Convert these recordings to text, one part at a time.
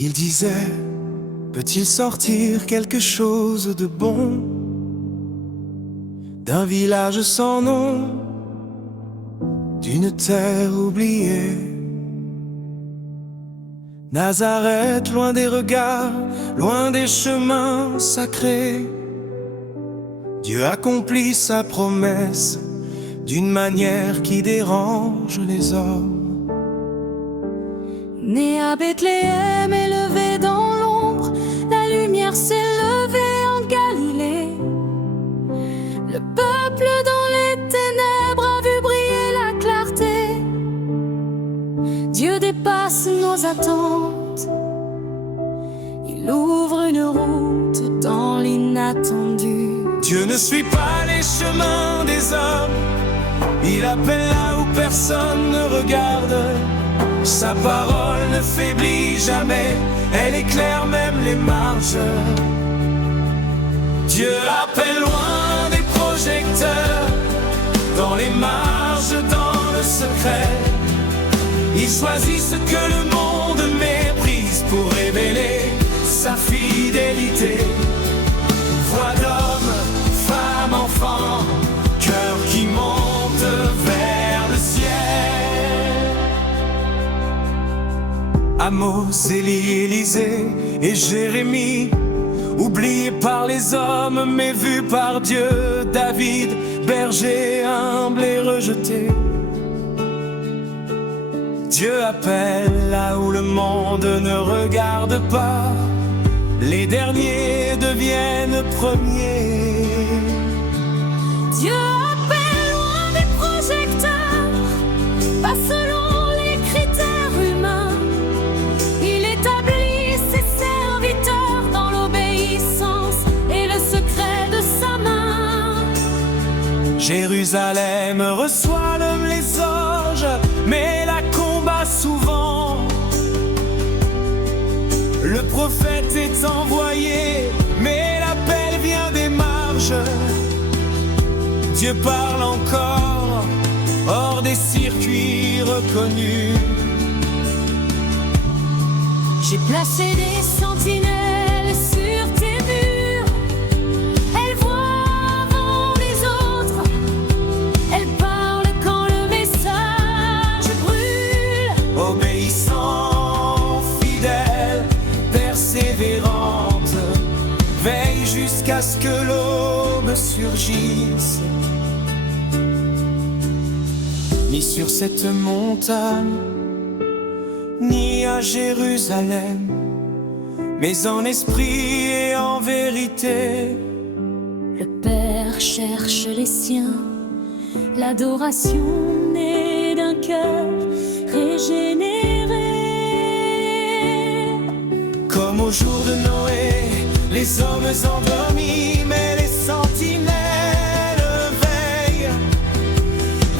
Il disait, peut-il sortir quelque chose de bon d'un village sans nom, d'une terre oubliée? Nazareth, loin des regards, loin des chemins sacrés, Dieu accomplit sa promesse d'une manière qui dérange les hommes. Né à Bethléem, élevé dans l'ombre, la lumière s'est levée en Galilée. Le peuple dans les ténèbres a vu briller la clarté. Dieu dépasse nos attentes, il ouvre une route dans l'inattendu. Dieu ne suit pas les chemins des hommes, il appelle là où personne ne regarde. Sa parole ne faiblit jamais, elle éclaire même les marges. Dieu appelle loin des projecteurs, dans les marges, dans le secret. Il choisit ce que le monde méprise pour révéler sa fidélité. Voix d'homme, femme, enfant, cœur qui monte vers le ciel. Amos, Élie, Élisée et Jérémie, oubliés par les hommes mais vus par Dieu. David, berger humble et rejeté. Dieu appelle là où le monde ne regarde pas, les derniers deviennent premiers. Dieu appelle loin des projecteurs, pas selon les critères humains. Il établit ses serviteurs dans l'obéissance et le secret de sa main. Jérusalem reçoit l'homme les anges, mais la combat souvent. Le prophète est envoyé, mais l'appel vient des marges. Dieu parle encore, hors des circuits reconnus. J'ai placé des sentinelles sur tes murs. Elles voient avant les autres, elles parlent quand le message brûle. Obéissant, fidèle, persévérante, veille jusqu'à ce que l'aube surgisse. Ni sur cette montagne, ni à Jérusalem, mais en esprit et en vérité. Le Père cherche les siens, l'adoration née d'un cœur régénéré. Comme au jour de Noé, les hommes endormis, mais les sentinelles veillent.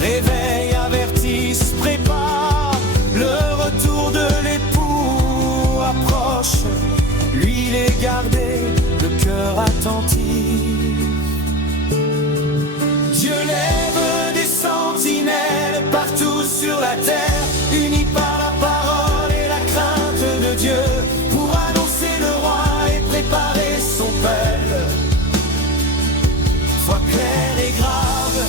Réveillent, avertissent, préparent, le retour de l'époux approche. Lui les garder, le cœur attentif. Dieu lève des sentinelles partout sur la terre, unis par la parole et la crainte de Dieu, pour annoncer le roi et préparer son peuple. Foi claire et grave,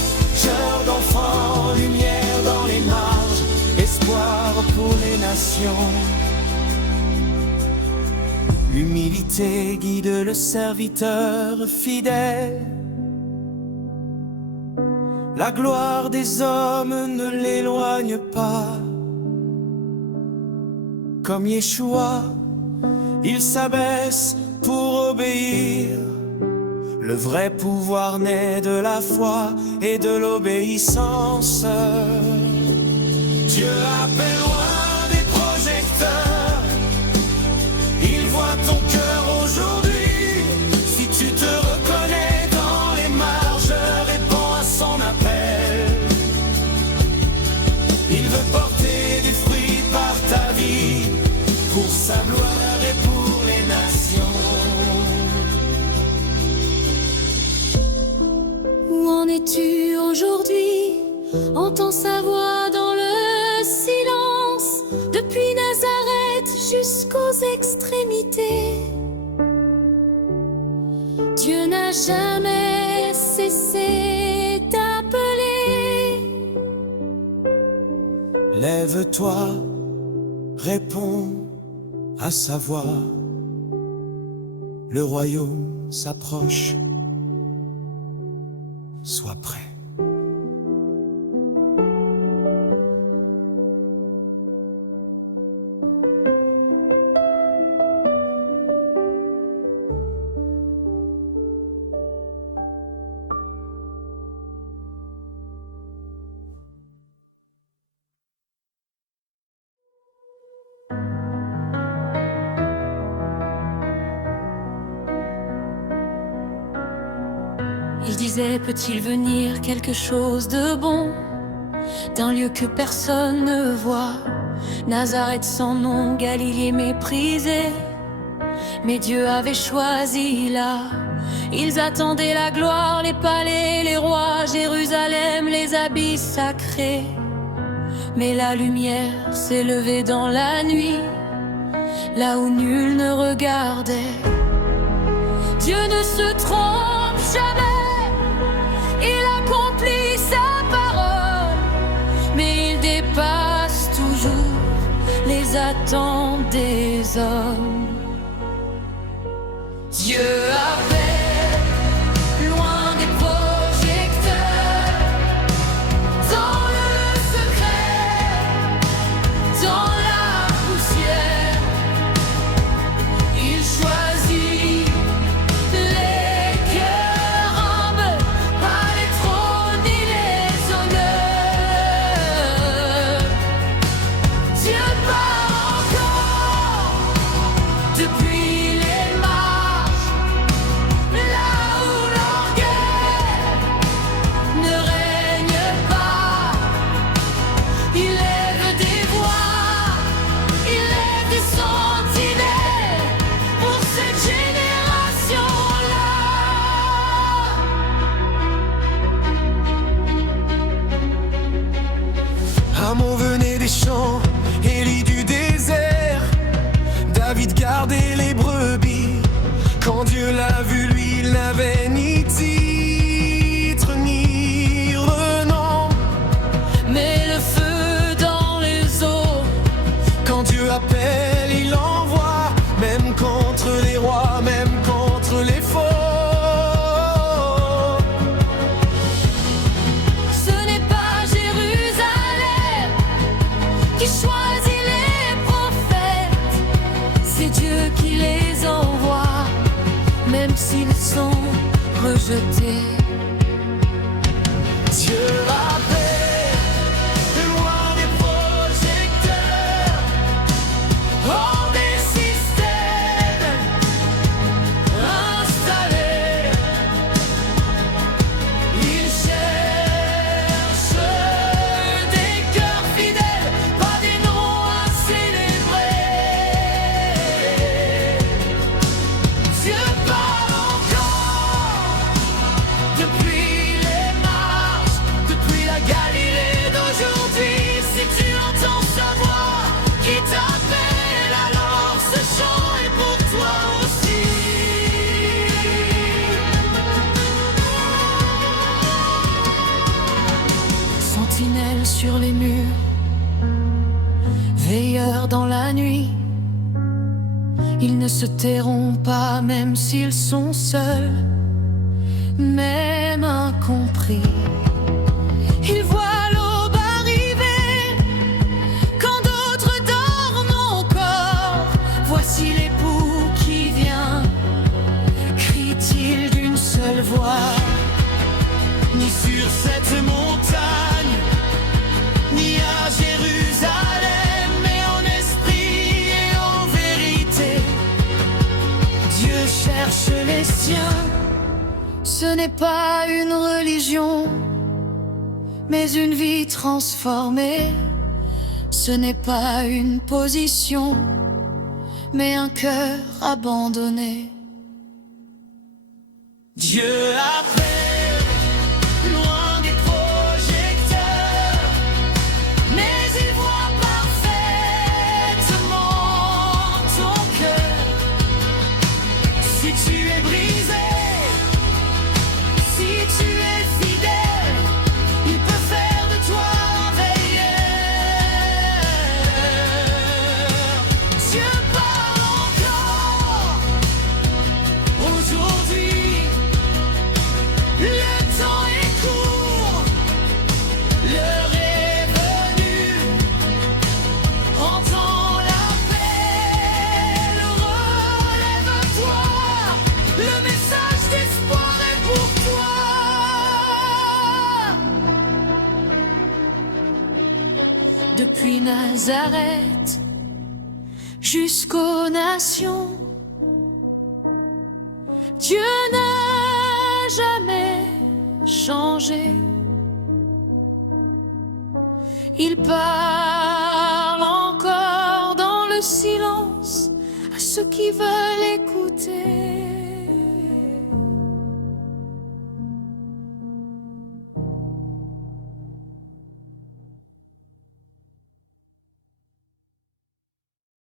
cœur d'enfant, lumière dans les marges, espoir pour les nations. L'humilité guide le serviteur fidèle. La gloire des hommes ne l'éloigne pas. Comme Yeshua, il s'abaisse pour obéir. Le vrai pouvoir naît de la foi et de l'obéissance. Dieu appelle loin des projecteurs, il voit ton cœur aujourd'hui. Si tu te reconnais dans les marges, réponds à son appel. Il veut porter des fruits par ta vie, pour sa gloire et pour les nations. Où en es-tu aujourd'hui? Entends sa voix dans le silence, depuis Nazareth jusqu'aux extrêmes. l'éternité. Dieu n'a jamais cessé d'appeler. Lève-toi, réponds à sa voix. Le royaume s'approche. Sois prêt. Il disait, peut-il venir quelque chose de bon d'un lieu que personne ne voit? Nazareth sans nom, Galilée méprisée, mais Dieu avait choisi là. Ils attendaient la gloire, les palais, les rois, Jérusalem, les habits sacrés. Mais la lumière s'est levée dans la nuit, là où nul ne regardait. Dieu ne se trompe jamais. Il accomplit sa parole, mais il dépasse toujours les attentes des hommes. Dieu appelle loin des projecteurs, dans le secret, dans la poussière. Il choisit les cœurs humbles, pas les trônes ni les honneurs. Dieu parle encore depuis les marches, là où l'orgueil ne règne pas. Il lève des voix, il lève des sentinelles pour cette génération-là. Amon venait des champs, Élie du désert. David gardait les brebis. Quand Dieu l'a vu, lui, il n'avait ni titre ni renom. Mais le feu dans les eaux, Quand Dieu appelle, il envoie, même contre les rois, même contre les faux. ce n'est pas Jérusalem qui choisit les prophètes, c'est Dieu qui les envoie, même s'ils sont rejetés. Dieu appelle loin des projecteurs, hors des systèmes installés. Il cherche des cœurs fidèles, pas des noms à célébrer. Dieu parle encore depuis les marches, depuis la Galilée d'aujourd'hui. Si tu entends sa voix qui t'appelle, alors ce chant est pour toi aussi. Sentinelles sur les murs, veilleurs dans la nuit, ils ne se tairont pas même s'ils sont seuls, même incompris. Ils voient l'aube arriver quand d'autres dorment encore. Voici l'époux qui vient, crie-t-il d'une seule voix. Ni sur cette montagne, ni à Jérusalem, mais en esprit et en vérité. Dieu cherche les siens. Ce n'est pas une religion, mais une vie transformée. Ce n'est pas une position, mais un cœur abandonné. Dieu appelle loin des projecteurs, mais il voit parfaitement ton cœur. Si tu es brisé, si tu es fidèle, il peut faire de toi un veilleur. Dieu parle encore aujourd'hui. Le temps est court, l'heure est venue. Entends l'appel, relève-toi. Le message d'espoir est pour toi. Depuis Nazareth jusqu'aux nations, Dieu n'a jamais changé. Il parle encore dans le silence à ceux qui veulent écouter.